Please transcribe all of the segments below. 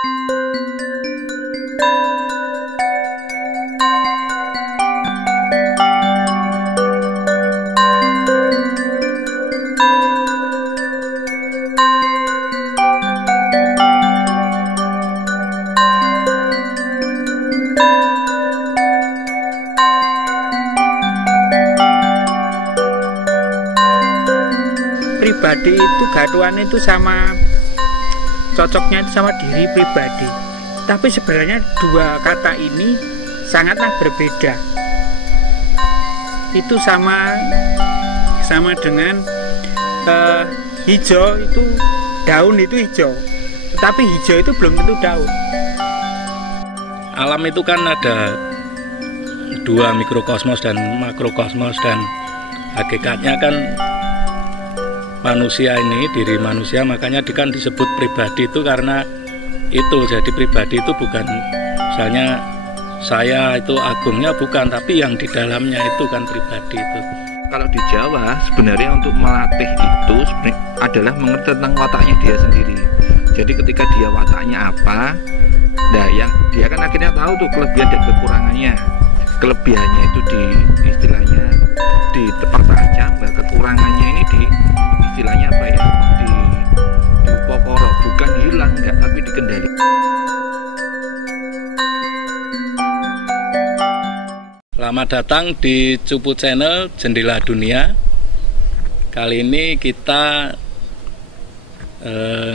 Pribadi itu gaduan itu sama cocoknya itu sama diri pribadi, tapi sebenarnya dua kata ini sangatlah berbeda. Itu sama dengan hijau itu, daun itu hijau, tapi hijau itu belum tentu daun. Alam itu kan ada dua, mikrokosmos dan makrokosmos, dan hakikatnya kan manusia ini, diri manusia, makanya kan disebut pribadi itu karena itu. Jadi pribadi itu bukan misalnya saya itu agungnya, bukan, tapi yang di dalamnya itu kan pribadi itu. Kalau di Jawa sebenarnya untuk melatih itu adalah mengerti tentang wataknya dia sendiri. Jadi ketika dia wataknya apa, nah yang dia kan akhirnya tahu tuh kelebihan dan kekurangannya. Kelebihannya itu di istilahnya di dipertajam, kekurangannya ini di istilahnya apa ya, di pokoro, bukan hilang enggak, tapi dikendali. Selamat datang di Cupu Channel Jendela Dunia. Kali ini kita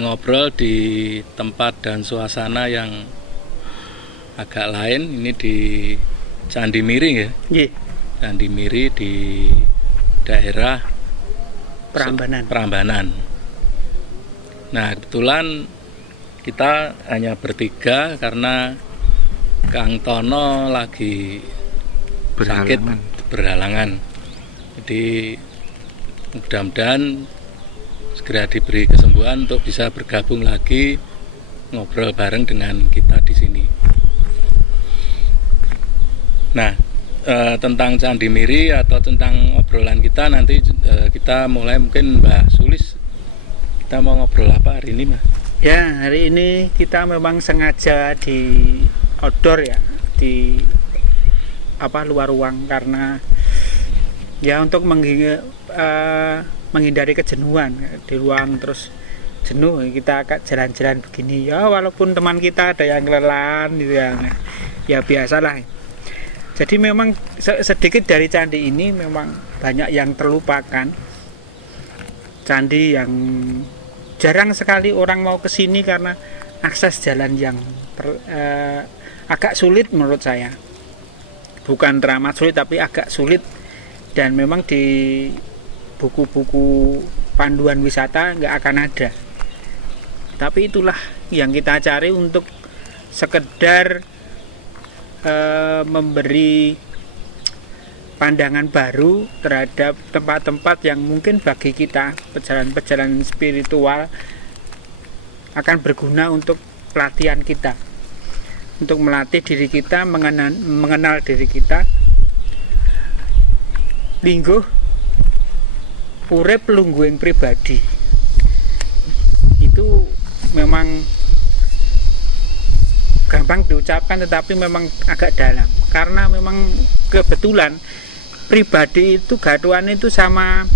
ngobrol di tempat dan suasana yang agak lain. Ini di Candi Miring ya. Yeah. Candi Miring di daerah Prambanan. Nah, kebetulan kita hanya bertiga karena Kang Tono lagi sakit berhalangan. Jadi mudah-mudahan segera diberi kesembuhan untuk bisa bergabung lagi ngobrol bareng dengan kita di sini. Nah, tentang Candi Miring atau tentang obrolan kita nanti kita mulai. Mungkin Mbak Sulis, kita mau ngobrol apa hari ini, Mas? Ya, hari ini kita memang sengaja di outdoor ya, di luar ruang, karena ya untuk menghindari kejenuhan di ruang, terus jenuh kita jalan-jalan begini ya, walaupun teman kita ada yang kelelahan gitu ya biasalah. Jadi memang sedikit dari candi ini memang banyak yang terlupakan. Candi yang jarang sekali orang mau ke sini karena akses jalan yang agak sulit menurut saya. Bukan teramat sulit, tapi agak sulit. Dan memang di buku-buku panduan wisata nggak akan ada. Tapi itulah yang kita cari untuk sekedar memberi pandangan baru terhadap tempat-tempat yang mungkin bagi kita pejalan-pejalan spiritual akan berguna untuk pelatihan kita, untuk melatih diri kita, mengenal diri kita. Lingguh urip lungguhing pribadi itu memang gampang diucapkan, tetapi memang agak dalam, karena memang kebetulan pribadi itu gaduan itu sama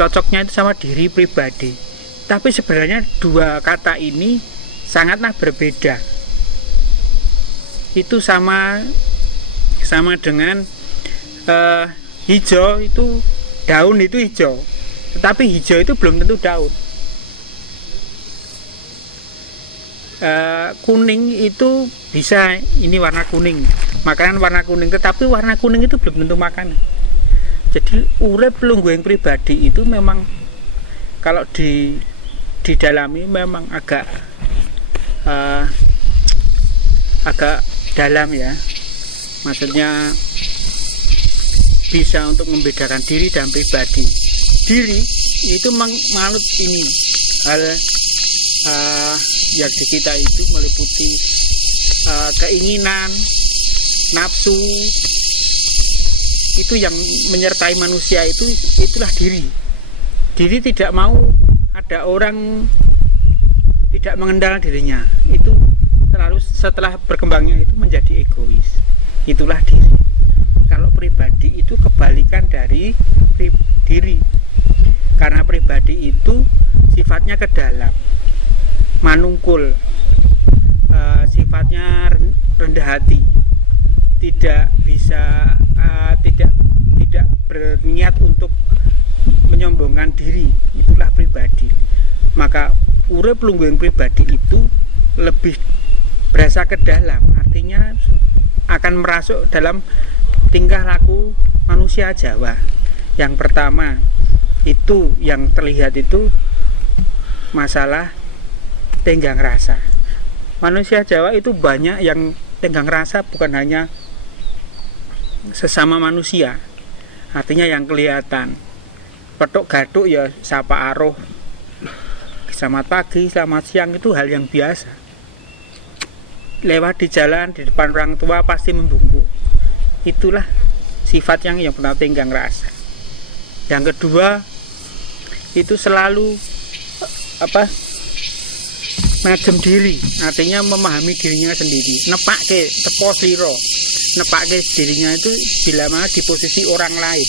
cocoknya itu sama diri pribadi, tapi sebenarnya dua kata ini sangatlah berbeda. Itu sama dengan hijau itu, daun itu hijau, tetapi hijau itu belum tentu daun. Kuning itu bisa, ini warna kuning, makanan warna kuning, tetapi warna kuning itu belum tentu makanan. Jadi urip lungguhing pribadi itu memang kalau didalami memang agak dalam ya, maksudnya bisa untuk membedakan diri dan pribadi. Diri itu manut ini hal yang di kita itu meliputi keinginan, nafsu, itu yang menyertai manusia, itulah diri. Diri tidak mau ada orang tidak mengenal dirinya, itu terlalu setelah berkembangnya itu menjadi egois. Itulah diri. Kalau pribadi itu kebalikan dari diri, karena pribadi itu sifatnya ke dalam, manungkul, sifatnya rendah hati, tidak bisa tidak berniat untuk menyombongkan diri. Itulah pribadi. Maka urip lungguing pribadi itu lebih berasa ke dalam, artinya akan merasuk dalam tingkah laku manusia Jawa. Yang pertama itu yang terlihat itu masalah tenggang rasa. Manusia Jawa itu banyak yang tenggang rasa, bukan hanya sesama manusia, artinya yang kelihatan. Petuk gaduk ya sapa aruh, selamat pagi, selamat siang, itu hal yang biasa. Lewat di jalan, di depan orang tua pasti membungkuk. Itulah sifat yang pernah tenggang rasa. Yang kedua itu selalu najem diri, artinya memahami dirinya sendiri. Nepake teko slira, nepake dirinya itu bila mana di posisi orang lain,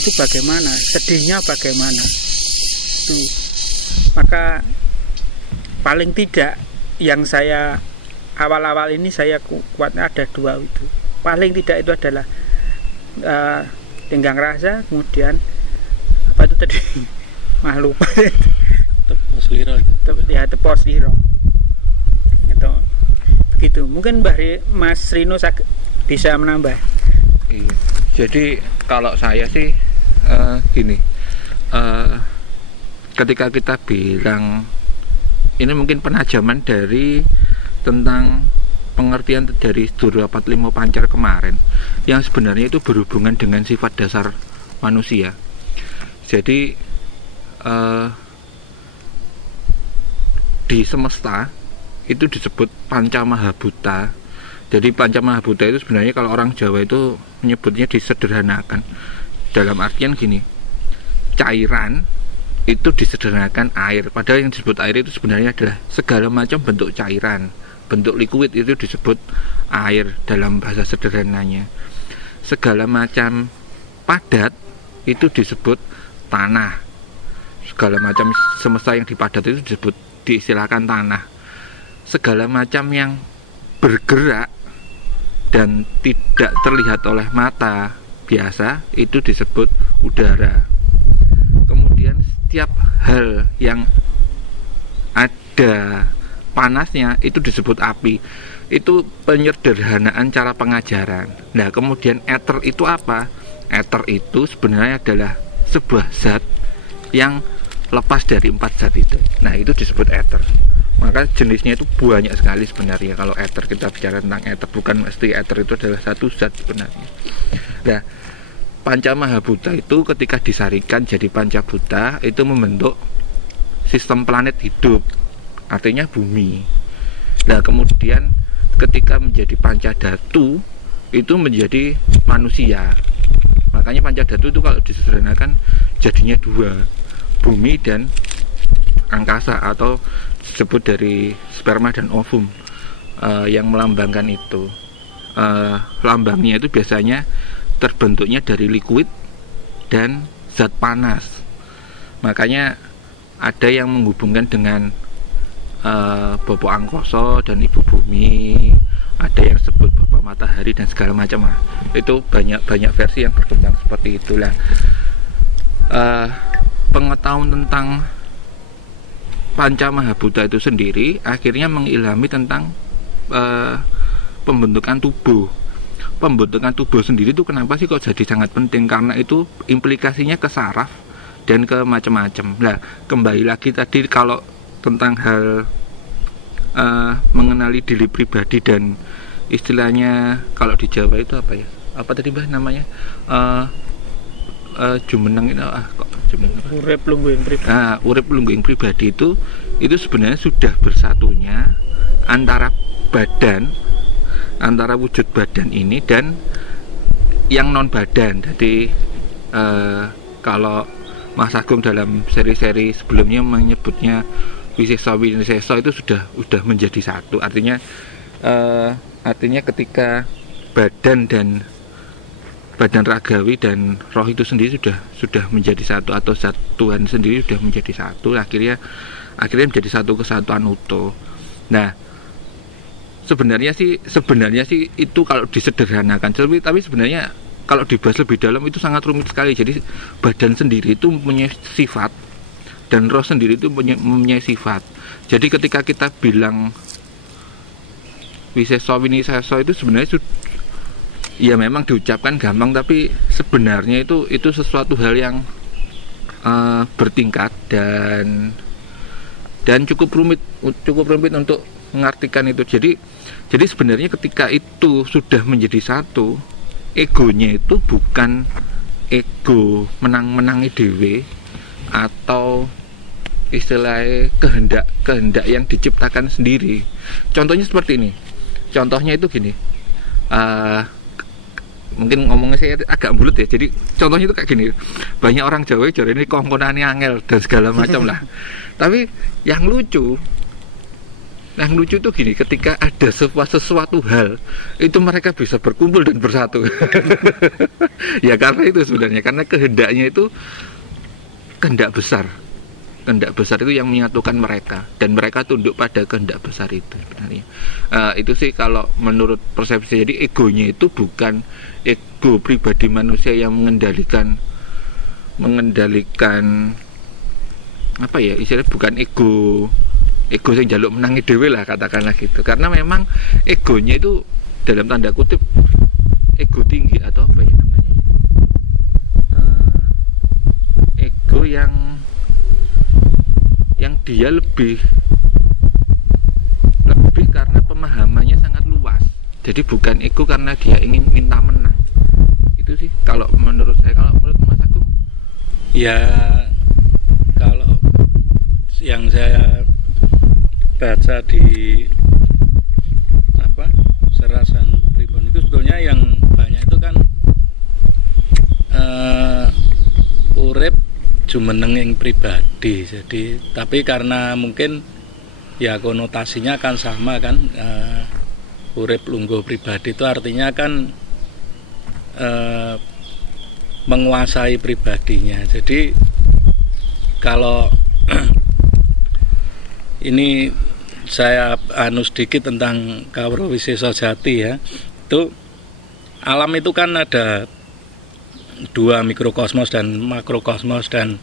itu bagaimana, sedihnya bagaimana. Itu maka paling tidak yang saya awal-awal ini saya kuatnya ada dua itu. Paling tidak itu adalah tenggang rasa, kemudian apa itu tadi makhluk Tepo slira. Ya, tepo slira. Itu begitu. Mungkin Mas Rino bisa menambah. Iya. Jadi kalau saya sih gini, ketika kita bilang ini mungkin penajaman dari tentang pengertian dari Dura 45 Pancer kemarin, yang sebenarnya itu berhubungan dengan sifat dasar manusia. Jadi di semesta itu disebut Panca Mahabhuta. Jadi Panca Mahabhuta itu sebenarnya kalau orang Jawa itu menyebutnya disederhanakan. Dalam artian gini, cairan itu disederhanakan air, padahal yang disebut air itu sebenarnya adalah segala macam bentuk cairan. Bentuk liquid itu disebut air dalam bahasa sederhananya. Segala macam padat itu disebut tanah. Segala macam semesta yang dipadat itu diistilahkan tanah. Segala macam yang bergerak dan tidak terlihat oleh mata biasa itu disebut udara. Kemudian setiap hal yang ada panasnya itu disebut api. Itu penyederhanaan cara pengajaran. Nah, kemudian ether itu apa? Ether itu sebenarnya adalah sebuah zat yang lepas dari 4 zat itu. Nah, itu disebut ether. Maka jenisnya itu banyak sekali sebenarnya. Kalau ether, kita bicara tentang ether, bukan mesti ether itu adalah satu zat sebenarnya. Nah, Panca Mahabhuta itu ketika disarikan jadi Pancabhuta itu membentuk sistem planet hidup, artinya bumi. Nah, kemudian ketika menjadi Pancadhatu itu menjadi manusia. Makanya Pancadhatu itu kalau disederhanakan jadinya 2, bumi dan angkasa, atau disebut dari sperma dan ovum yang melambangkan itu. Lambangnya itu biasanya terbentuknya dari liquid dan zat panas. Makanya ada yang menghubungkan dengan Bopo Angkoso dan Ibu Bumi, ada yang sebut Bapak Matahari dan segala macam. Itu banyak versi yang berkembang seperti itulah. Pengetahuan tentang Panca Mahabhuta itu sendiri akhirnya mengilhami tentang pembentukan tubuh. Pembentukan tubuh sendiri itu kenapa sih kok jadi sangat penting? Karena itu implikasinya ke saraf dan ke macam-macam. Nah, kembali lagi tadi kalau tentang hal mengenali diri pribadi dan istilahnya kalau di Jawa itu apa ya? Apa tadi Mbah namanya? Jumeneng itu kok jumeneng. Urip lungguing pribadi. Nah, urip lungguing pribadi itu sebenarnya sudah bersatunya antara wujud badan ini dan yang non badan. Jadi kalau Mas Agung dalam seri-seri sebelumnya menyebutnya Wiseso Winiseso itu sudah menjadi satu. Artinya ketika badan ragawi dan roh itu sendiri sudah menjadi satu, atau Tuhan sendiri sudah menjadi satu, akhirnya menjadi satu kesatuan utuh. Nah, sebenarnya sih itu kalau disederhanakan, tapi sebenarnya kalau dibahas lebih dalam itu sangat rumit sekali. Jadi badan sendiri itu mempunyai sifat dan roh sendiri itu mempunyai sifat. Jadi ketika kita bilang Wiseso Winiseso itu sebenarnya ya memang diucapkan gampang, tapi sebenarnya itu sesuatu hal yang bertingkat dan cukup rumit untuk mengartikan itu. Jadi sebenarnya ketika itu sudah menjadi satu, egonya itu bukan ego menang-menangi dewe atau istilahnya kehendak yang diciptakan sendiri. Contohnya seperti ini. Contohnya itu gini. Mungkin ngomongnya saya agak bulat ya. Jadi contohnya itu kayak gini. Banyak orang Jawa jare ini kongkonane angel dan segala macam lah. Tapi yang lucu itu gini, ketika ada sesuatu hal itu mereka bisa berkumpul dan bersatu. Ya karena itu sebenarnya, karena kehendaknya itu kehendak besar itu yang menyatukan mereka, dan mereka tunduk pada kehendak besar itu sebenarnya. Itu sih kalau menurut persepsi. Jadi egonya itu bukan ego pribadi manusia yang mengendalikan apa ya istilahnya, bukan ego yang jaluk menangi dewe lah, katakanlah gitu. Karena memang egonya itu dalam tanda kutip ego tinggi, atau apa ya namanya, ego yang dia lebih karena pemahamannya sangat luas. Jadi bukan ego karena dia ingin minta menang. Itu sih kalau menurut saya. Kalau menurut Mas Agung? Ya, kalau yang saya baca di Serasan Pribon itu sebetulnya yang banyak itu kan urip jumeneng ing pribadi. Jadi tapi karena mungkin ya konotasinya kan sama kan, urip lungguh pribadi itu artinya kan menguasai pribadinya. Jadi kalau ini saya sedikit tentang Kawruh Wiseso Jati ya. Itu alam itu kan ada dua, mikrokosmos dan makrokosmos, dan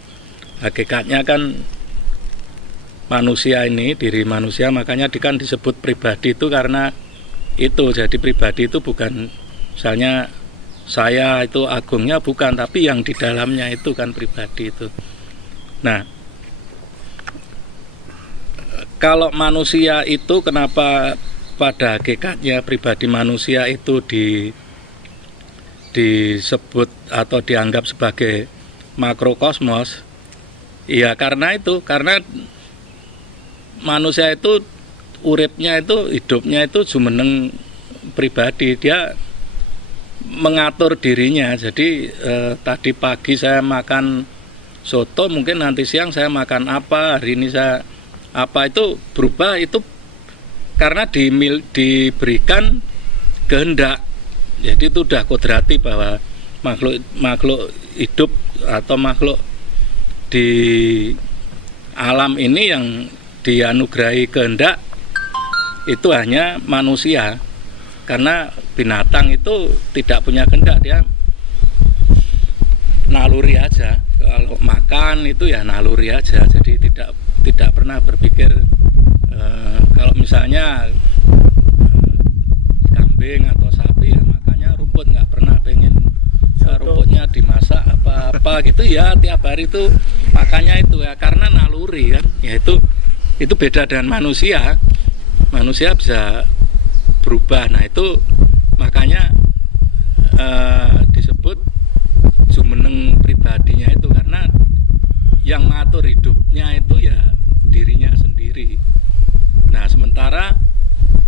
hakikatnya kan manusia ini, diri manusia, makanya kan disebut pribadi itu karena itu. Jadi pribadi itu bukan misalnya saya itu agungnya, bukan, tapi yang di dalamnya itu kan pribadi itu. Nah, kalau manusia itu kenapa pada hakikatnya pribadi manusia itu disebut atau dianggap sebagai makrokosmos? Ya karena manusia itu uripnya itu, hidupnya itu jumeneng pribadi, dia mengatur dirinya. Jadi tadi pagi saya makan soto, mungkin nanti siang saya makan apa, hari ini saya apa, itu berubah, itu karena diberikan kehendak. Jadi itu sudah kodrati bahwa makhluk hidup atau makhluk di alam ini yang dianugerahi kehendak itu hanya manusia. Karena binatang itu tidak punya kehendak, dia naluri aja. Kalau makan itu ya naluri aja. Jadi tidak pernah berpikir kalau misalnya kambing atau sapi ya makanya rumput, nggak pernah pengen rumputnya dimasak apa gitu ya, tiap hari itu makanya itu ya karena naluri kan. Ya itu beda dengan manusia. Manusia bisa berubah. Nah itu makanya disebut jumeneng pribadinya itu, karena yang mengatur hidupnya itu ya dirinya sendiri. Nah sementara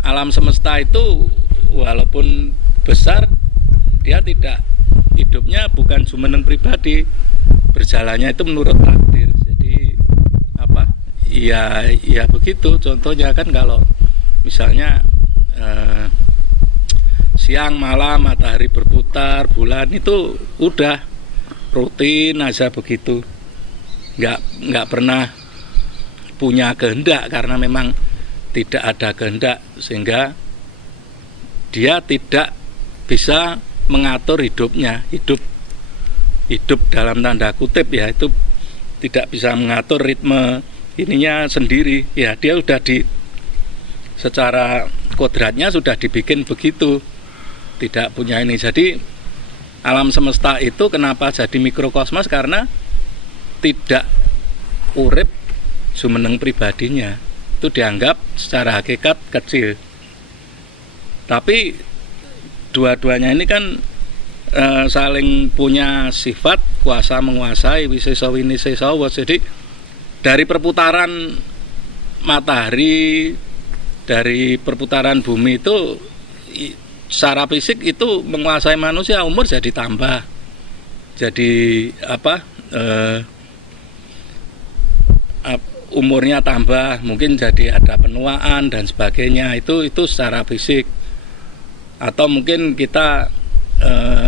alam semesta itu walaupun besar, dia tidak, hidupnya bukan jumeneng pribadi, berjalannya itu menurut takdir. Jadi ya begitu. Contohnya kan kalau misalnya siang malam matahari berputar, bulan itu udah rutin aja begitu, nggak pernah punya kehendak karena memang tidak ada kehendak, sehingga dia tidak bisa mengatur hidupnya, hidup dalam tanda kutip ya, itu tidak bisa mengatur ritme ininya sendiri ya. Dia udah secara kodratnya sudah dibikin begitu, tidak punya ini. Jadi alam semesta itu kenapa jadi mikrokosmos, karena tidak urip jumeneng pribadinya, itu dianggap secara hakikat kecil. Tapi dua-duanya ini kan saling punya sifat kuasa menguasai, wiseso winiseso. Jadi dari perputaran matahari, dari perputaran bumi itu secara fisik itu menguasai manusia, umur jadi tambah, jadi umurnya tambah, mungkin jadi ada penuaan dan sebagainya, itu secara fisik. Atau mungkin kita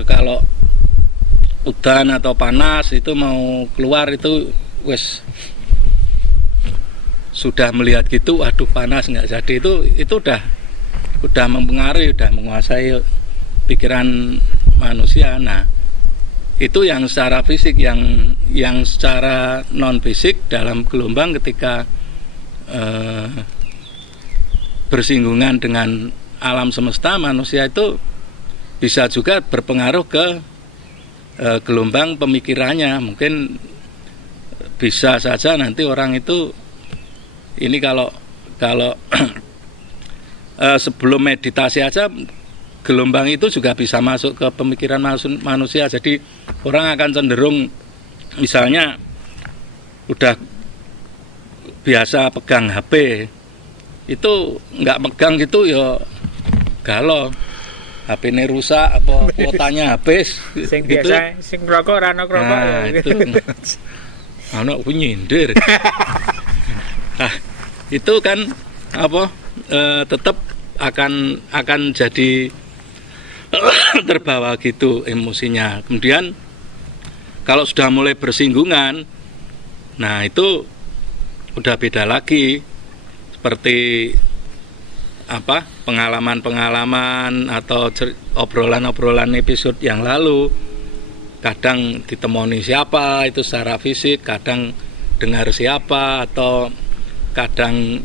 kalau udan atau panas itu mau keluar itu wes sudah melihat gitu, aduh panas nggak jadi, itu udah mempengaruhi, udah menguasai pikiran manusia. Nah, itu yang secara fisik, yang secara non fisik dalam gelombang ketika bersinggungan dengan alam semesta, manusia itu bisa juga berpengaruh ke gelombang pemikirannya. Mungkin bisa saja nanti orang itu ini kalau sebelum meditasi aja gelombang itu juga bisa masuk ke pemikiran manusia. Jadi orang akan cenderung, misalnya udah biasa pegang HP, itu nggak pegang gitu ya galau, HP ini rusak apa kuotanya habis sing gitu. Biasa sing rokok ora ono rokok Itu anak nyindir. Nah, itu kan tetap akan jadi terbawa gitu emosinya. Kemudian kalau sudah mulai bersinggungan, nah itu udah beda lagi, seperti pengalaman-pengalaman atau obrolan-obrolan episode yang lalu. Kadang ditemoni siapa itu secara fisik, kadang dengar siapa, atau kadang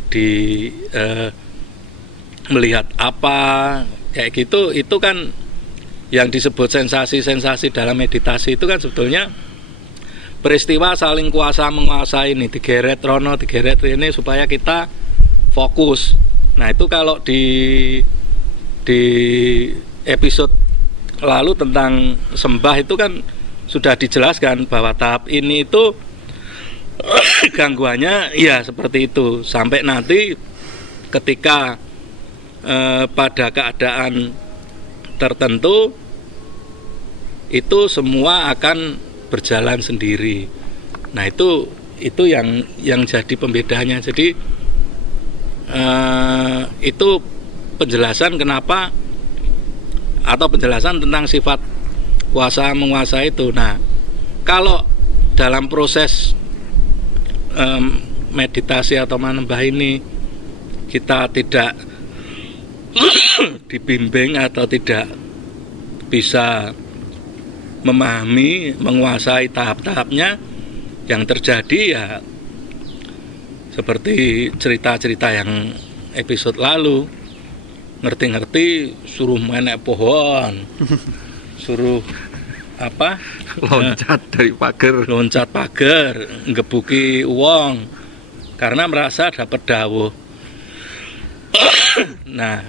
melihat apa kayak gitu. Itu kan yang disebut sensasi-sensasi dalam meditasi itu kan sebetulnya peristiwa saling kuasa menguasai ini, digeret rono digeret ini supaya kita fokus. Nah, itu kalau di episode lalu tentang sembah itu kan sudah dijelaskan bahwa tahap ini itu gangguannya ya seperti itu, sampai nanti ketika pada keadaan tertentu itu semua akan berjalan sendiri. Nah, itu yang jadi pembedanya. Jadi itu penjelasan kenapa, atau penjelasan tentang sifat kuasa menguasai itu. Nah, kalau dalam proses meditasi atau manembah ini kita tidak dibimbing atau tidak bisa memahami, menguasai tahap-tahapnya, yang terjadi ya seperti cerita-cerita yang episode lalu, ngerti-ngerti suruh menek pohon, suruh loncat pagar, ngebuki uang karena merasa dapat dawuh. Nah,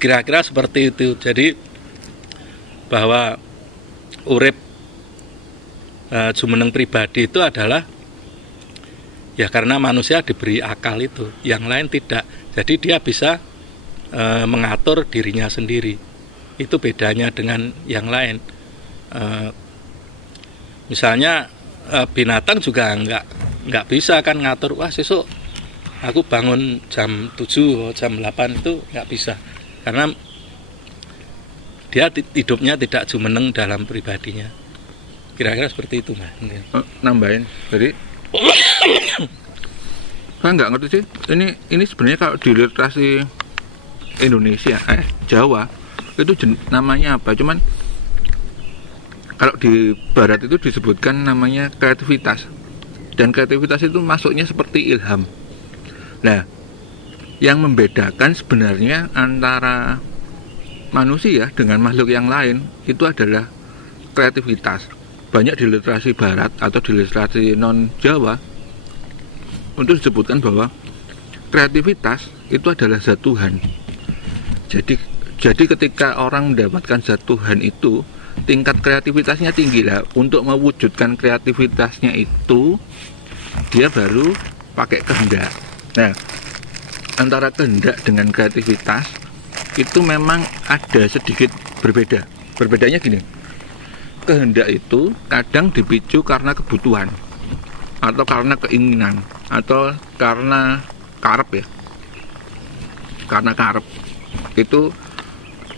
kira-kira seperti itu. Jadi bahwa urip jumeneng pribadi itu adalah ya karena manusia diberi akal itu, yang lain tidak. Jadi dia bisa mengatur dirinya sendiri. Itu bedanya dengan yang lain. Misalnya binatang juga nggak bisa kan ngatur, wah sesuk aku bangun jam 7 jam 8 itu nggak bisa, karena dia hidupnya tidak jumeneng dalam pribadinya. Kira-kira seperti itu, Mas. Nambahin, jadi saya nggak ngerti sih. Ini sebenarnya kalau di literasi Indonesia, Jawa itu namanya apa? Cuman kalau di Barat itu disebutkan namanya kreativitas, dan kreativitas itu masuknya seperti ilham. Nah, yang membedakan sebenarnya antara manusia dengan makhluk yang lain itu adalah kreativitas. Banyak di literasi Barat atau di literasi non-Jawa untuk disebutkan bahwa kreativitas itu adalah zat Tuhan. Jadi ketika orang mendapatkan zat Tuhan itu, tingkat kreativitasnya tinggi lah. Untuk mewujudkan kreativitasnya itu, dia baru pakai kehendak. Nah, antara kehendak dengan kreativitas itu memang ada sedikit berbeda. Berbedanya gini, kehendak itu kadang dipicu karena kebutuhan, atau karena keinginan, atau karena karep ya. Karena karep itu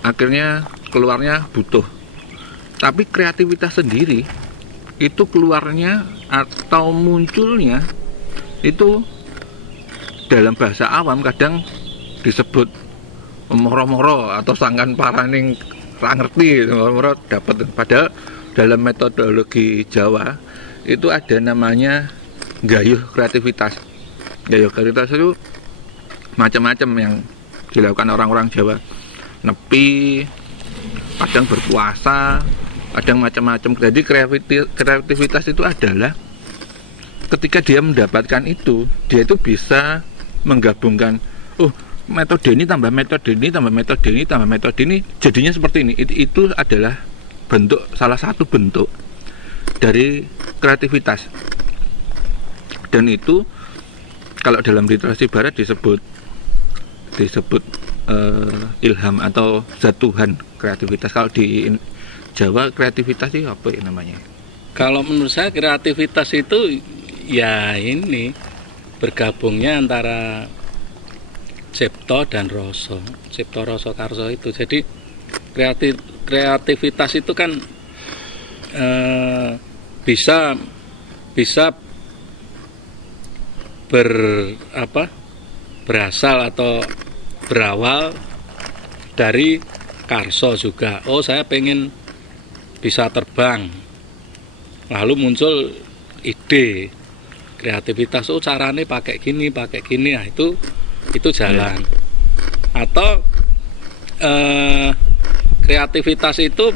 akhirnya keluarnya butuh. Tapi kreativitas sendiri itu keluarnya atau munculnya itu dalam bahasa awam kadang disebut moro-moro atau sangkan paraning ra ngerti, moro-moro dapat. Padahal dalam metodologi Jawa itu ada namanya gayuh kreativitas. Gayuh kreativitas itu macam-macam yang dilakukan orang-orang Jawa. Nepi, kadang berpuasa, kadang macam-macam. Jadi kreativitas itu adalah ketika dia mendapatkan itu, dia itu bisa menggabungkan, metode ini tambah metode ini tambah metode ini tambah metode ini, jadinya seperti ini. Itu adalah salah satu bentuk dari kreativitas. Dan itu kalau dalam literasi Barat disebut ilham atau zat Tuhan kreativitas. Kalau di Jawa kreativitas itu apa ya namanya? Kalau menurut saya kreativitas itu ya ini bergabungnya antara Cipto dan Rasa, Cipto Rasa Karsa itu. Jadi kreativitas itu kan bisa berasal atau berawal dari Karsa juga. Saya pengen bisa terbang, lalu muncul ide kreativitas, caranya pakai gini, nah itu jalan. Atau kreativitas itu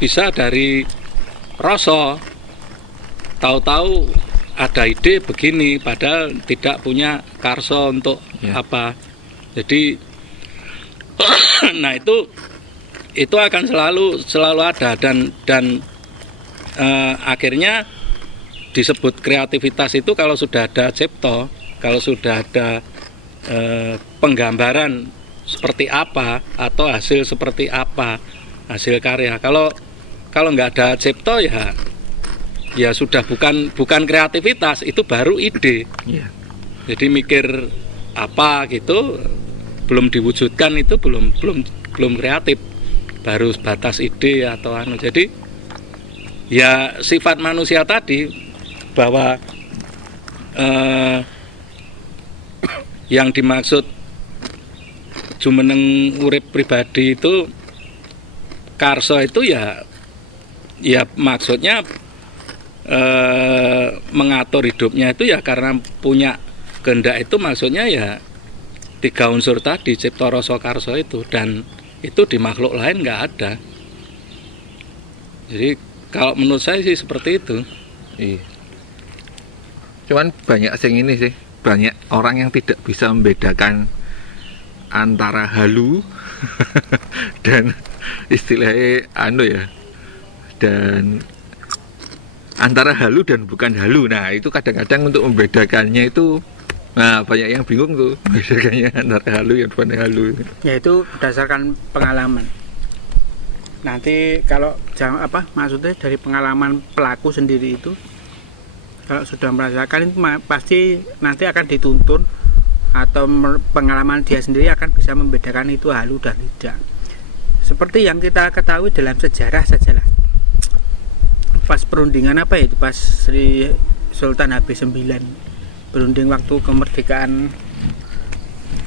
bisa dari rasa, tahu-tahu ada ide begini padahal tidak punya karsa untuk apa. Jadi nah itu akan selalu ada dan akhirnya disebut kreativitas itu kalau sudah ada cipta, kalau sudah ada penggambaran seperti apa atau hasil seperti apa, hasil karya. Kalau nggak ada cipta ya sudah bukan kreativitas, itu baru ide. Jadi mikir apa gitu belum diwujudkan, itu belum kreatif, baru batas ide atau Jadi ya sifat manusia tadi bahwa yang dimaksud jumeneng urip pribadi itu karsa itu ya maksudnya mengatur hidupnya itu ya karena punya kehendak. Itu maksudnya ya 3 unsur tadi, cipta rasa karsa itu, dan itu di makhluk lain nggak ada. Jadi kalau menurut saya sih seperti itu. Iya. Cuman banyak banyak orang yang tidak bisa membedakan antara halu dan istilahnya dan antara halu dan bukan halu. Nah itu kadang-kadang untuk membedakannya itu banyak yang bingung tuh membedakannya antara halu dan bukan halu. Ya itu berdasarkan pengalaman. Nanti kalau maksudnya dari pengalaman pelaku sendiri itu, kalau sudah merasakan itu pasti nanti akan dituntun atau pengalaman dia sendiri akan bisa membedakan itu halu dan tidak. Seperti yang kita ketahui dalam sejarah sajalah, pas perundingan apa itu, pas Sri Sultan HB9 berunding waktu kemerdekaan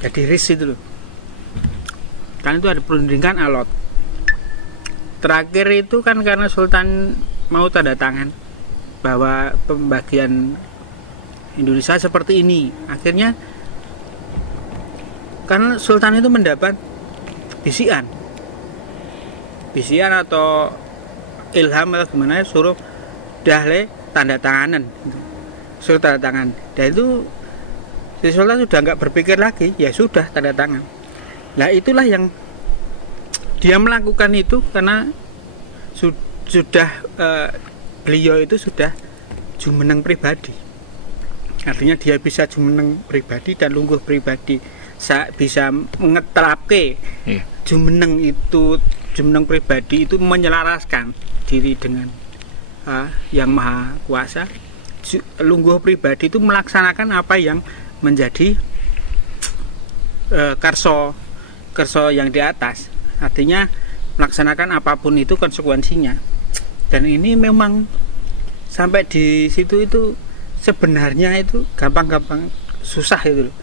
jadi RIS itu loh, kan itu ada perundingan alot. Terakhir itu kan karena Sultan mau tanda tangan bahwa pembagian Indonesia seperti ini, akhirnya karena Sultan itu mendapat bisian atau ilham atau gimana, suruh dahle tanda tanganan, suruh tanda tangan. Dan itu si Sultan sudah nggak berpikir lagi, ya sudah tanda tangan. Nah itulah yang dia melakukan itu karena sudah beliau itu sudah jumeneng pribadi. Artinya dia bisa jumeneng pribadi dan lungguh pribadi, bisa mengeterapke jumeneng itu, jumeneng pribadi itu menyelaraskan diri dengan yang maha kuasa. Lungguh pribadi itu melaksanakan apa yang menjadi karso yang di atas, artinya melaksanakan apapun itu konsekuensinya. Dan ini memang sampai di situ itu sebenarnya itu gampang-gampang, susah itu loh.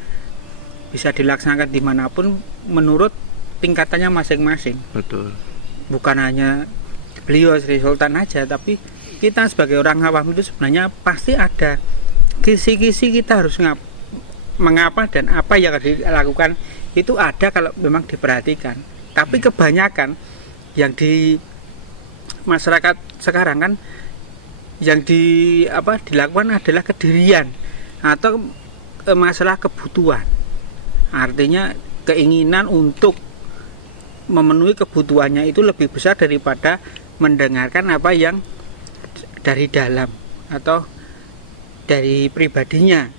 Bisa dilaksanakan dimanapun menurut tingkatannya masing-masing. Betul. Bukan hanya beliau Sri Sultan aja, tapi kita sebagai orang awam itu sebenarnya pasti ada kisi-kisi kita harus mengapa dan apa yang harus dilakukan itu ada kalau memang diperhatikan. Tapi kebanyakan yang di masyarakat sekarang kan yang dilakukan adalah kedirian atau masalah kebutuhan. Artinya keinginan untuk memenuhi kebutuhannya itu lebih besar daripada mendengarkan apa yang dari dalam atau dari pribadinya.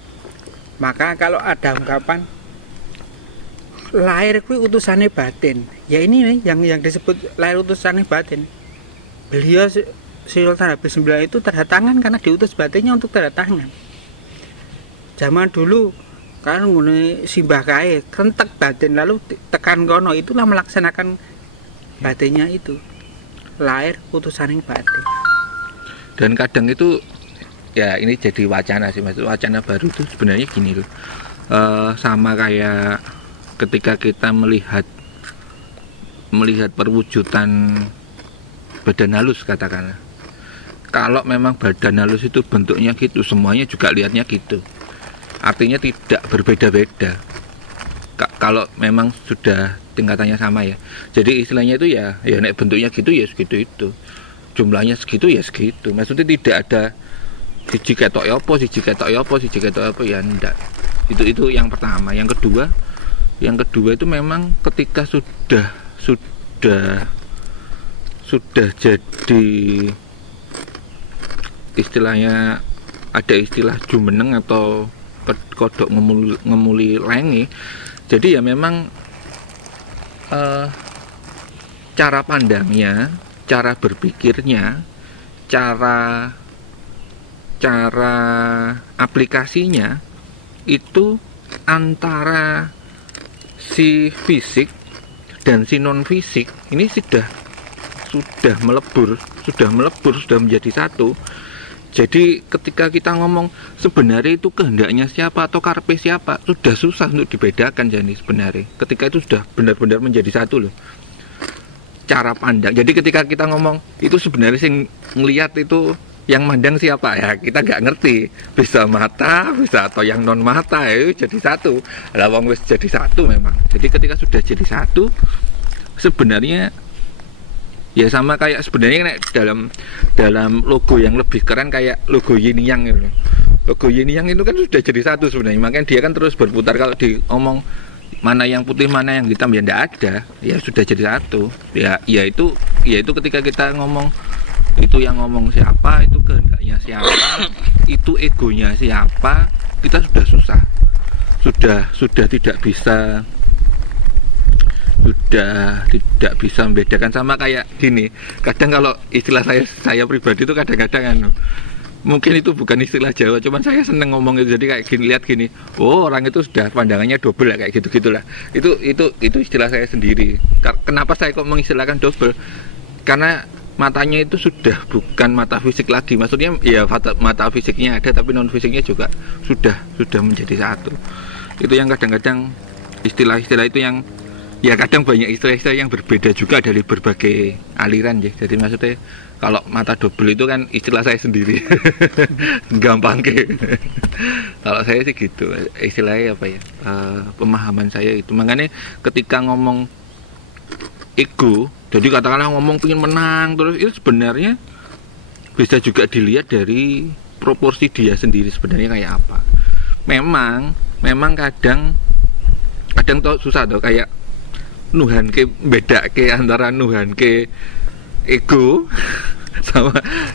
Maka kalau ada ungkapan lahir kuwi utusane batin, ya ini nih yang disebut lahir utusane batin. Beliau Sri Sultan HB9 itu tanda tangan karena diutus batinnya untuk tanda tangan. Zaman dulu kan ngene simbah kae kentek batin lalu tekan kono, itulah melaksanakan batinnya itu. Lahir utusaning batin. Dan kadang itu ya ini jadi wacana sih, maksud wacana baru itu sebenarnya gini loh. Sama kayak ketika kita melihat perwujudan badan halus katakanlah. Kalau memang badan halus itu bentuknya gitu, semuanya juga lihatnya gitu. Artinya tidak berbeda-beda. Kalau memang sudah tingkatannya sama ya. Jadi istilahnya itu ya nek bentuknya gitu ya segitu itu. Jumlahnya segitu ya segitu. Maksudnya tidak ada siji ketok apa ya enggak. Itu yang pertama. Yang kedua itu memang ketika sudah jadi istilahnya ada istilah jumeneng atau kodok ngemuli lengi. Jadi ya memang cara pandangnya, cara berpikirnya, cara aplikasinya itu antara si fisik dan si non fisik ini sudah melebur, sudah menjadi satu. Jadi ketika kita ngomong sebenarnya itu kehendaknya siapa atau karepe siapa, sudah susah untuk dibedakan. Jadi sebenarnya ketika itu sudah benar-benar menjadi satu loh cara pandang. Jadi ketika kita ngomong itu sebenarnya sing ngelihat itu yang mandang siapa ya, kita nggak ngerti, bisa mata bisa atau yang non mata itu jadi satu. Lah wong wis jadi satu memang. Jadi ketika sudah jadi satu sebenarnya ya sama kayak sebenarnya dalam logo yang lebih keren kayak logo Yin Yang itu. Logo Yin Yang itu kan sudah jadi satu sebenarnya. Makanya dia kan terus berputar. Kalau diomong mana yang putih mana yang hitam ya enggak ada, ya sudah jadi satu. Ya itu ketika kita ngomong itu yang ngomong siapa, itu kehendaknya siapa, itu egonya siapa, kita sudah susah. Sudah tidak bisa membedakan. Sama kayak gini, kadang kalau istilah saya pribadi itu kadang-kadang mungkin itu bukan istilah Jawa, cuman saya seneng ngomong itu. Jadi kayak gini, lihat gini, oh orang itu sudah pandangannya double kayak gitu-gitulah. Itu istilah saya sendiri. Kenapa saya kok mengistilahkan double? Karena matanya itu sudah bukan mata fisik lagi. Maksudnya ya mata fisiknya ada, tapi non fisiknya juga sudah menjadi satu. Itu yang kadang-kadang istilah-istilah itu yang ya kadang banyak istilah-istilah yang berbeda juga dari berbagai aliran ya. Jadi maksudnya kalau mata double itu kan istilah saya sendiri. Gampang ke. Kalau saya sih gitu. Istilahnya apa ya? Pemahaman saya itu. Makanya ketika ngomong ego, jadi katakanlah ngomong pengen menang terus, itu sebenarnya bisa juga dilihat dari proporsi dia sendiri sebenarnya kayak apa. Memang kadang tuh susah tuh kayak nuhan ke beda ke antara nuhan ke ego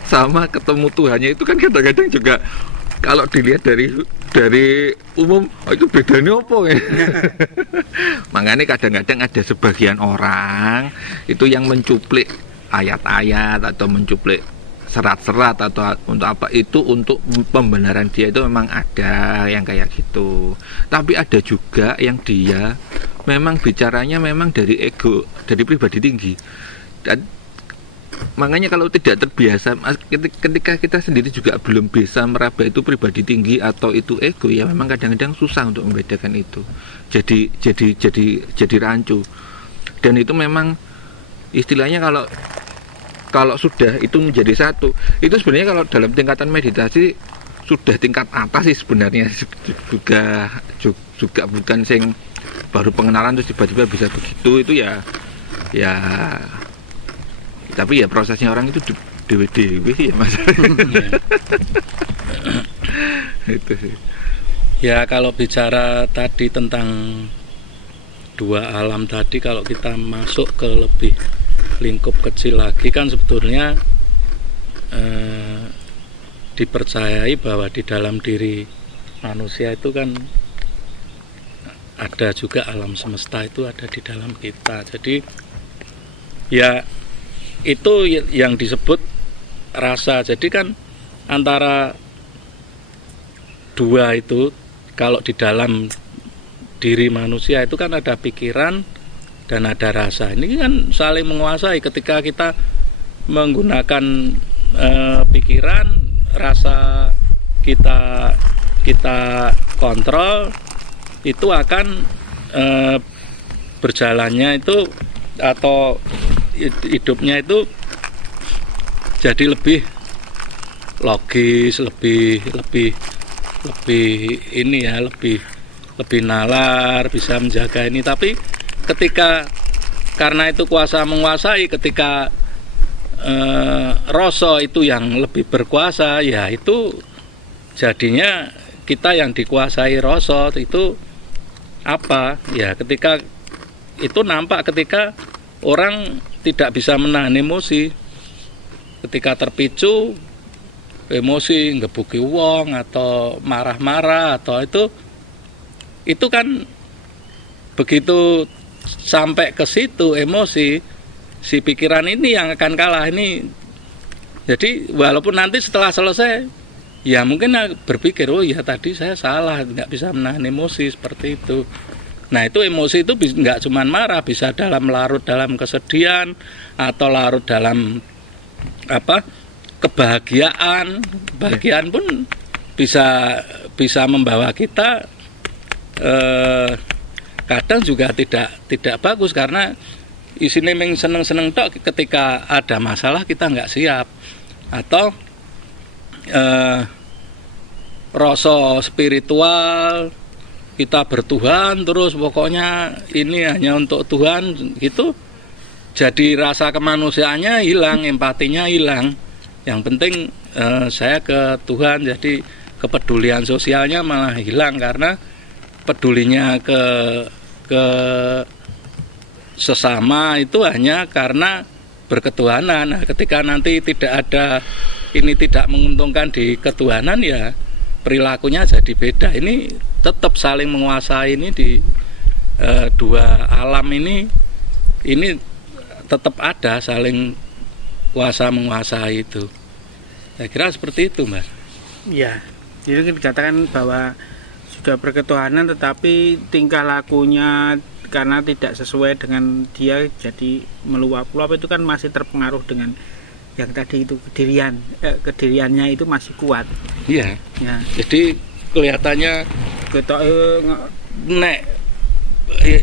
sama ketemu Tuhannya itu kan kadang-kadang juga kalau dilihat dari umum itu bedanya apa ya? Makanya kadang-kadang ada sebagian orang itu yang mencuplik ayat-ayat atau mencuplik serat-serat atau untuk apa itu untuk pembenaran dia, itu memang ada yang kayak gitu. Tapi ada juga yang dia memang bicaranya memang dari ego, dari pribadi tinggi. Dan makanya kalau tidak terbiasa, ketika kita sendiri juga belum bisa meraba itu pribadi tinggi atau itu ego, ya memang kadang-kadang susah untuk membedakan itu. Jadi rancu. Dan itu memang istilahnya kalau sudah itu menjadi satu, itu sebenarnya kalau dalam tingkatan meditasi sudah tingkat atas sih sebenarnya, juga bukan sing baru pengenalan terus tiba-tiba bisa begitu. Itu ya tapi ya prosesnya orang itu dewe-dewe ya masalahnya. Itu sih. Ya kalau bicara tadi tentang dua alam tadi, kalau kita masuk ke lebih lingkup kecil lagi kan sebetulnya dipercayai bahwa di dalam diri manusia itu kan ada juga alam semesta, itu ada di dalam kita. Jadi ya itu yang disebut rasa. Jadi kan antara dua itu, kalau di dalam diri manusia itu kan ada pikiran dan ada rasa. Ini kan saling menguasai. Ketika kita menggunakan pikiran, rasa kita kontrol, itu akan berjalannya itu atau hidupnya itu jadi lebih logis, lebih ini ya, lebih nalar, bisa menjaga ini. Tapi ketika karena itu kuasa menguasai, ketika rasa itu yang lebih berkuasa, ya itu jadinya kita yang dikuasai rasa itu apa ya, ketika itu nampak ketika orang tidak bisa menahan emosi, ketika terpicu emosi ngebuki wong atau marah-marah atau itu kan begitu sampai ke situ emosi, si pikiran ini yang akan kalah ini. Jadi walaupun nanti setelah selesai ya mungkin berpikir, oh ya tadi saya salah, nggak bisa menahan emosi seperti itu. Nah itu emosi itu nggak cuma marah, bisa larut dalam kesedihan atau larut dalam kebahagiaan pun bisa membawa kita kadang juga tidak bagus, karena isinya seneng tok, ketika ada masalah kita nggak siap, atau rasa spiritual kita bertuhan terus, pokoknya ini hanya untuk Tuhan gitu, jadi rasa kemanusiaannya hilang, empatinya hilang. Yang penting saya ke Tuhan, jadi kepedulian sosialnya malah hilang karena pedulinya ke sesama itu hanya karena berketuhanan. Nah, ketika nanti tidak ada, ini tidak menguntungkan di ketuhanan, ya perilakunya jadi beda. Ini tetap saling menguasai ini di dua alam ini tetap ada saling kuasa menguasai itu. Saya kira seperti itu, Mas. Ya, jadi dikatakan bahwa sudah berketuhanan tetapi tingkah lakunya karena tidak sesuai dengan dia jadi meluap-luap, itu kan masih terpengaruh dengan yang tadi itu kediriannya itu masih kuat. Iya. Ya. Jadi kelihatannya nek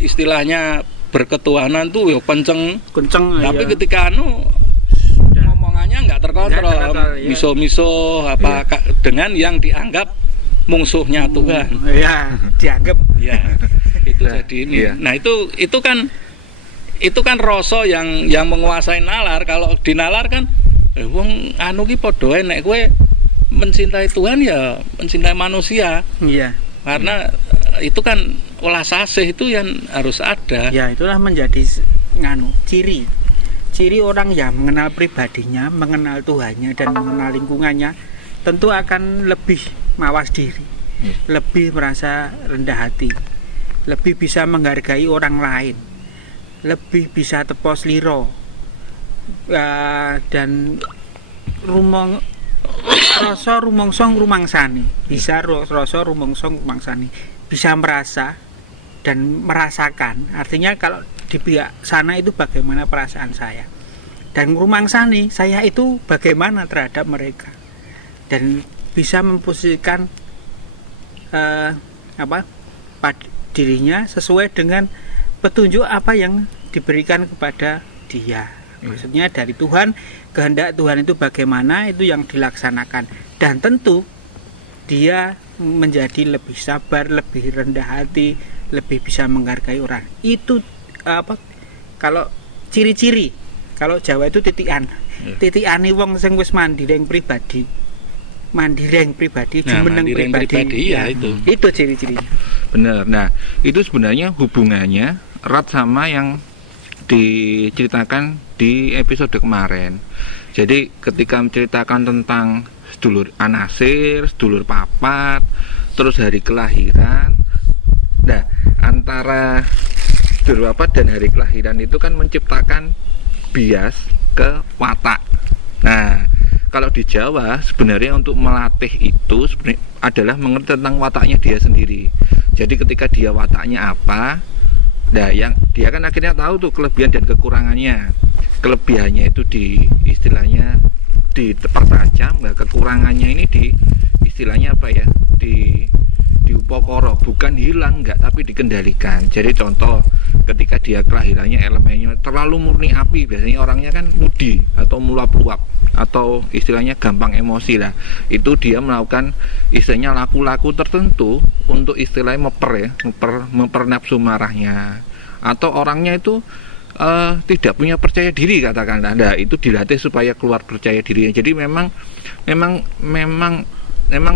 istilahnya berketuhanan tuh ya kenceng. Tapi iya. ketika ngomongannya nggak terkontrol, iya. miso-miso apa dengan yang dianggap musuhnya Tuhan. Ya, dianggap. Ya. Itu jadi ini. Iya. Nah, itu kan rasa yang menguasai nalar. Kalau dinalar kan wong anu ki padha nek kowe mencintai Tuhan ya mencintai manusia. Iya. Karena itu kan olah sasih itu yang harus ada. Ya, itulah menjadi ciri orang yang mengenal pribadinya, mengenal Tuhannya dan mengenal lingkungannya, tentu akan lebih mawas diri, lebih merasa rendah hati, lebih bisa menghargai orang lain, lebih bisa tepos liro, dan rasa rumongsong rumangsani, bisa rasa rumongsong rumangsani, bisa merasa dan merasakan. Artinya kalau di pihak sana itu bagaimana perasaan saya, dan rumangsani saya itu bagaimana terhadap mereka, dan bisa memposisikan dirinya sesuai dengan petunjuk apa yang diberikan kepada dia. Maksudnya dari Tuhan, kehendak Tuhan itu bagaimana, itu yang dilaksanakan. Dan tentu dia menjadi lebih sabar, lebih rendah hati, lebih bisa menghargai orang. Itu kalau ciri-ciri, kalau Jawa itu titikan. Titikane wong sing wis mandiri pribadi. Mandiri pribadi, jumeneng pribadi. Ya, itu ciri-cirinya. Benar. Nah, itu sebenarnya hubungannya erat sama yang diceritakan di episode kemarin. Jadi ketika menceritakan tentang sedulur Anasir, sedulur Papat, terus hari kelahiran, nah antara sedulur Papat dan hari kelahiran itu kan menciptakan bias ke watak. Nah, kalau di Jawa sebenarnya untuk melatih itu adalah mengerti tentang wataknya dia sendiri. Jadi ketika dia wataknya apa, nah yang dia kan akhirnya tahu tuh kelebihan dan kekurangannya. Kelebihannya itu istilahnya dipertajam, nah kekurangannya ini istilahnya apa ya? Diupokoro, bukan hilang enggak, tapi dikendalikan. Jadi contoh ketika dia kelahirannya elemennya terlalu murni api, biasanya orangnya kan mudi atau meluap-luap atau istilahnya gampang emosi lah. Itu dia melakukan istilahnya laku-laku tertentu untuk istilahnya memper nafsu marahnya. Atau orangnya itu tidak punya percaya diri katakanlah. Nah, itu dilatih supaya keluar percaya dirinya. Jadi memang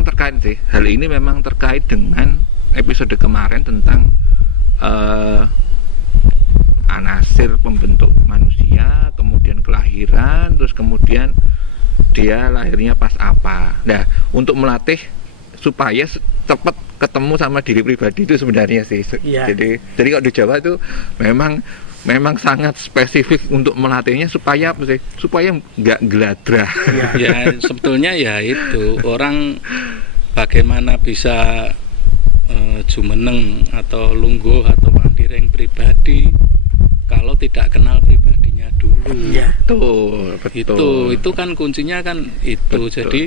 terkait sih. Hal ini memang terkait dengan episode kemarin tentang Anasir pembentuk manusia, kemudian kelahiran, terus kemudian dia lahirnya pas apa. Nah, untuk melatih supaya cepat ketemu sama diri pribadi itu sebenarnya sih. Ya. Jadi kalau di Jawa itu memang sangat spesifik untuk melatihnya supaya apa sih? Supaya nggak geladrah. Ya, sebetulnya ya itu orang bagaimana bisa jumeneng atau lungguh atau mandiri yang pribadi kalau tidak kenal pribadinya dulu. Ya. Betul. Itu kan kuncinya kan itu. Betul. Jadi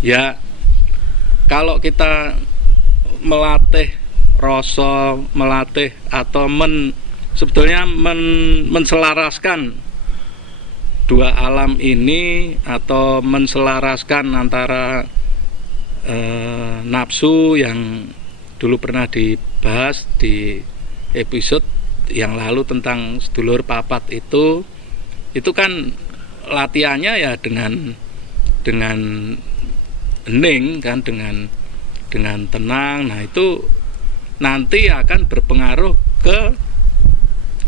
ya kalau kita melatih rasa, melatih atau sebetulnya menselaraskan dua alam ini atau menselaraskan antara nafsu yang dulu pernah dibahas di episode yang lalu tentang sedulur Papat itu kan latihannya ya dengan hening kan, dengan tenang. Nah, itu nanti akan berpengaruh ke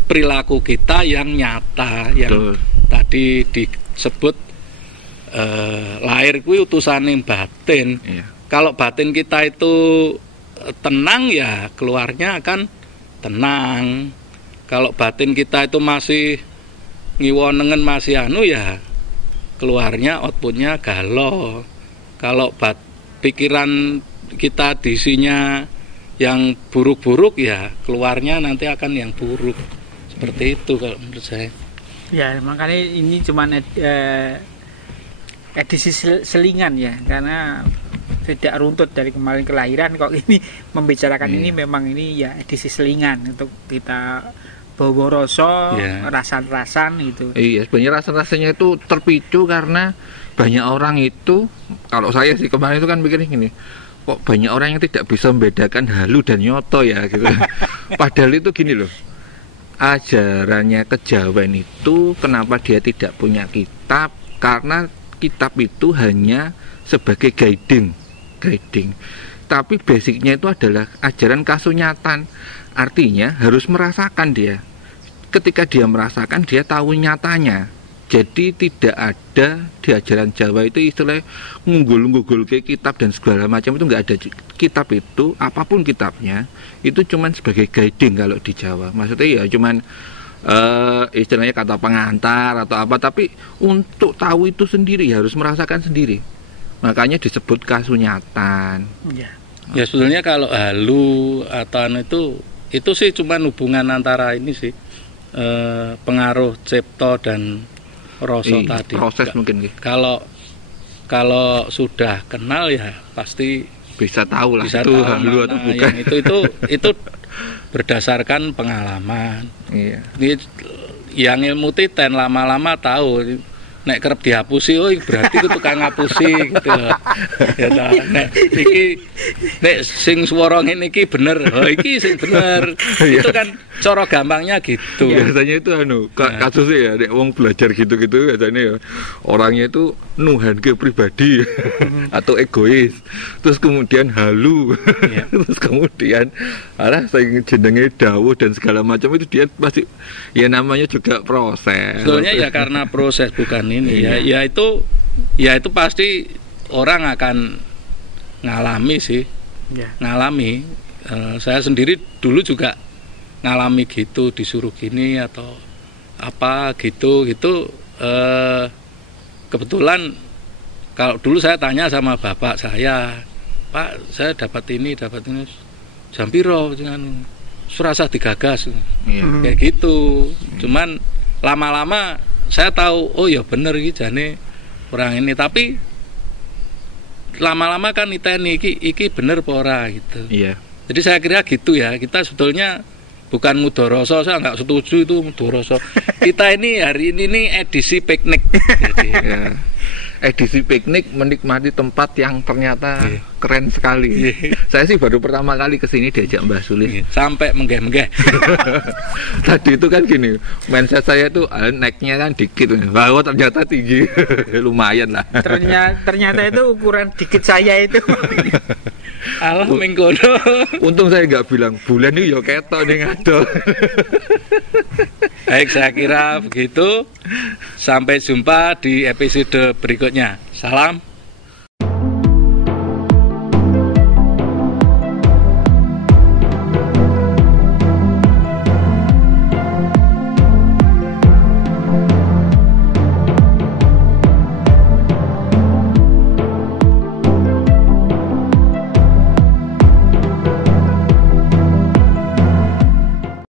perilaku kita yang nyata, yang tadi disebut lahir kuwi utusane batin. Iya. Kalau batin kita itu tenang ya keluarnya akan tenang. Kalau batin kita itu masih ngiwonengen masih ya keluarnya outputnya galau. Kalau pikiran kita diisinya yang buruk-buruk ya keluarnya nanti akan yang buruk. Seperti itu kalau menurut saya. Ya, makanya ini cuman edisi selingan ya, karena tidak runtut dari kemarin kelahiran kok ini membicarakan ini memang ini ya edisi selingan untuk kita bawa rasa, rasan-rasan gitu. Iya, sebenarnya rasan-rasanya itu terpicu karena banyak orang itu, kalau saya sih kemarin itu kan mikirnya gini, kok banyak orang yang tidak bisa membedakan halu dan nyoto ya gitu. Padahal itu gini loh, ajarannya kejawen itu kenapa dia tidak punya kitab, karena kitab itu hanya sebagai guiding. Tapi basicnya itu adalah ajaran kasunyatan. Artinya harus merasakan dia. Ketika dia merasakan, dia tahu nyatanya. Jadi tidak ada di ajaran Jawa itu istilah ngunggul-ngunggul ke kitab dan segala macam, itu nggak ada. Kitab itu apapun kitabnya itu cuman sebagai guiding kalau di Jawa. Maksudnya ya cuman istilahnya kata pengantar atau apa, tapi untuk tahu itu sendiri harus merasakan sendiri. Makanya disebut kasunyatan. Ya sebetulnya kalau halu atau itu sih cuman hubungan antara ini sih pengaruh cipta dan rasa tadi. Proses mungkin. Kalau sudah kenal ya pasti bisa tahu lah bisa itu tahu halu atau bukan. Itu berdasarkan pengalaman. Iya. Yang ilmu titen lama-lama tahu. Nek kerep dihapusi, oh berarti itu tukang ngapusi gitu loh. Ya ta, nek sing swara ngene iki bener. Oh iki sing bener. Itu kan cara gampangnya gitu. Biasanya itu kasusnya ya nek wong belajar gitu-gitu biasanya ya orangnya itu nuhan ke pribadi atau egois. Terus kemudian halu. Terus kemudian saya jenenge dawuh dan segala macam itu dia pasti ya namanya juga proses. Sebetulnya ya karena proses bukan ini ya itu pasti orang akan ngalami sih. Ngalami. Saya sendiri dulu juga ngalami gitu, disuruh gini atau apa gitu kebetulan kalau dulu saya tanya sama bapak saya, Pak saya dapat ini jam piro dengan surasa digagas kayak gitu. Cuman lama-lama saya tahu oh ya bener iki jane orang ini, tapi lama-lama kan iki bener apa ora gitu. Iya. Jadi saya kira gitu ya, kita sebetulnya bukan mudoroso, saya nggak setuju itu mudoroso. Kita ini hari ini edisi piknik. Jadi, edisi piknik menikmati tempat yang ternyata keren sekali. Saya sih baru pertama kali kesini diajak Mbah Sulis. Sampai menggeh-menggeh. Tadi itu kan gini, mindset saya tuh naiknya kan dikit, bahwa ternyata tinggi, lumayan lah. Ternyata itu ukuran dikit saya itu. Alah mengkono. Untung saya nggak bilang bulan ini yo ketok ning ado. Baik, saya kira begitu. Sampai jumpa di episode berikutnya. Salam.